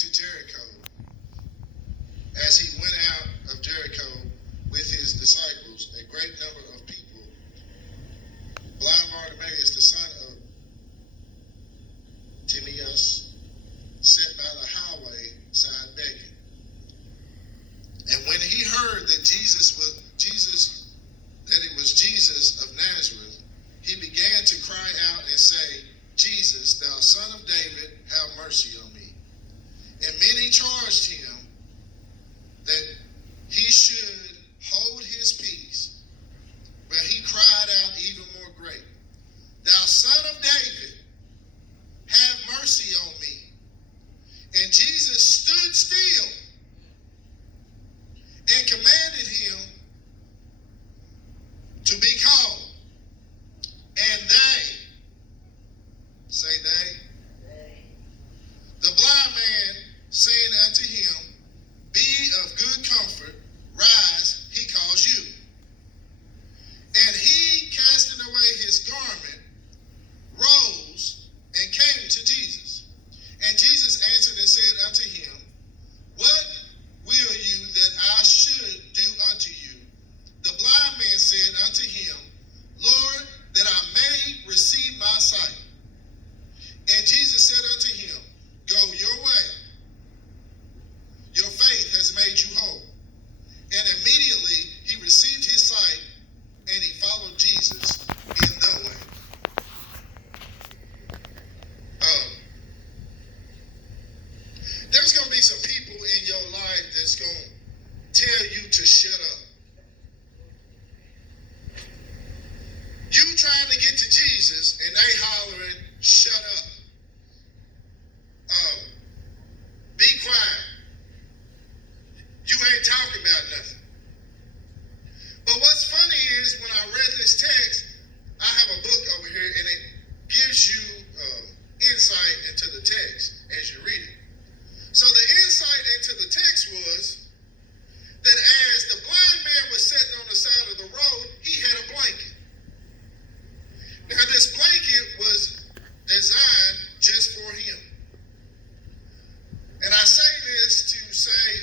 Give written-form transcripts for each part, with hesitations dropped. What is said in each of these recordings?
to Jericho, as he went out of Jericho with his disciples, a great number of people, blind Bartimaeus, the son of Timaeus, sat by the highway side begging. And when he heard that that it was Jesus of Nazareth, he began to cry out and say, Jesus, thou son of David, have mercy on me. And many charged him that he should hold his peace. But he cried out even more great, thou son of David, have mercy on me. And Jesus stood still and commanded him to be called. And they, say they, the blind man saying unto him, be of good comfort, rise, he calls you. And he, casting away his garment, rose and came to Jesus. And Jesus answered and said unto him, what will you that I should do unto you? The blind man said unto him, Lord, that I may receive my sight. And Jesus said unto him, go your way. Your faith has made you whole. And immediately he received his sight, and he followed Jesus in the way. There's going to be some people in your life that's going to tell you to shut up. You trying to get to Jesus, and they hollering, shut up. Be quiet. You ain't talking about nothing. But what's funny is when I read this text, I have a book over here, and it gives you insight into the text as you read it. So the insight into the text was that as the blind man was sitting on the side of the road, he had a blanket. Now this blanket was designed just for him. And I say this to say,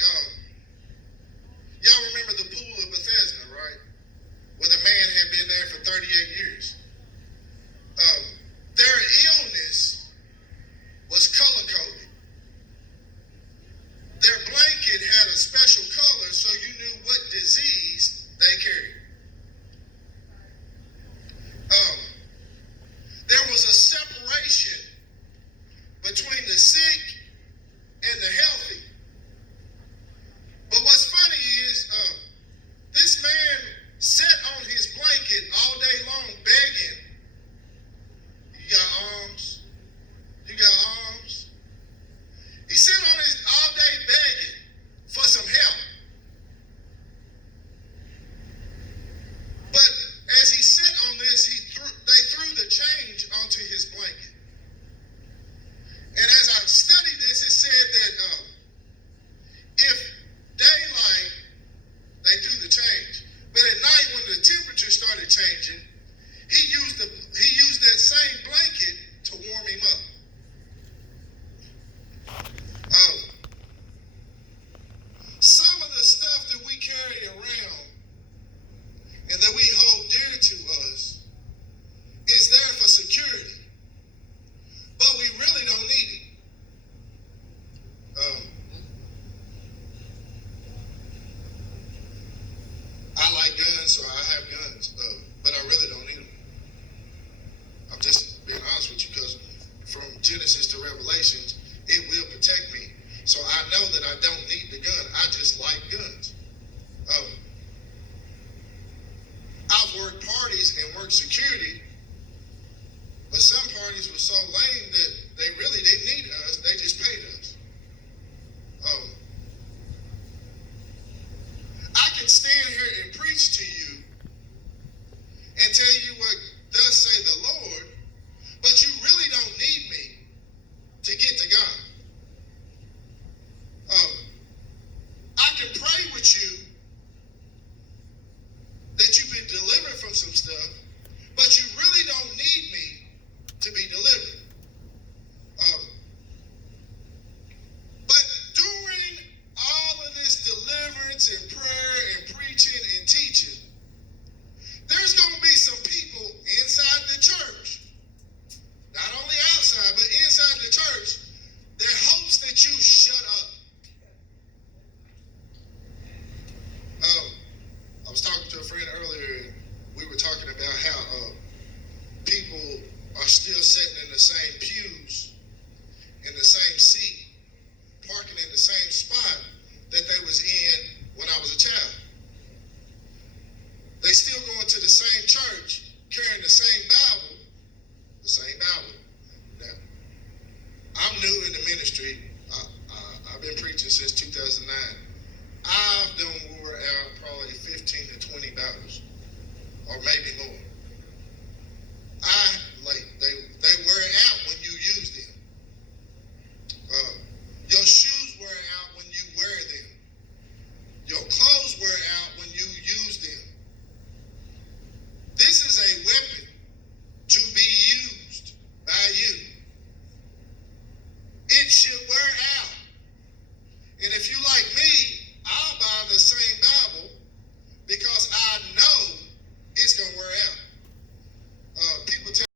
y'all remember the pool of Bethesda, right? Where the man had been there for 38 years. Their illness was color-coded. Their blanket had a special color so you knew what disease they carried. There was a separation between the sick and the healthy. But what's funny is this man sat on his blanket all day long begging. You got arms? You got arms? He sat on his all day begging for some help. But as he sat on this, they threw the change onto his blanket. And as I studied this, it said that 2009.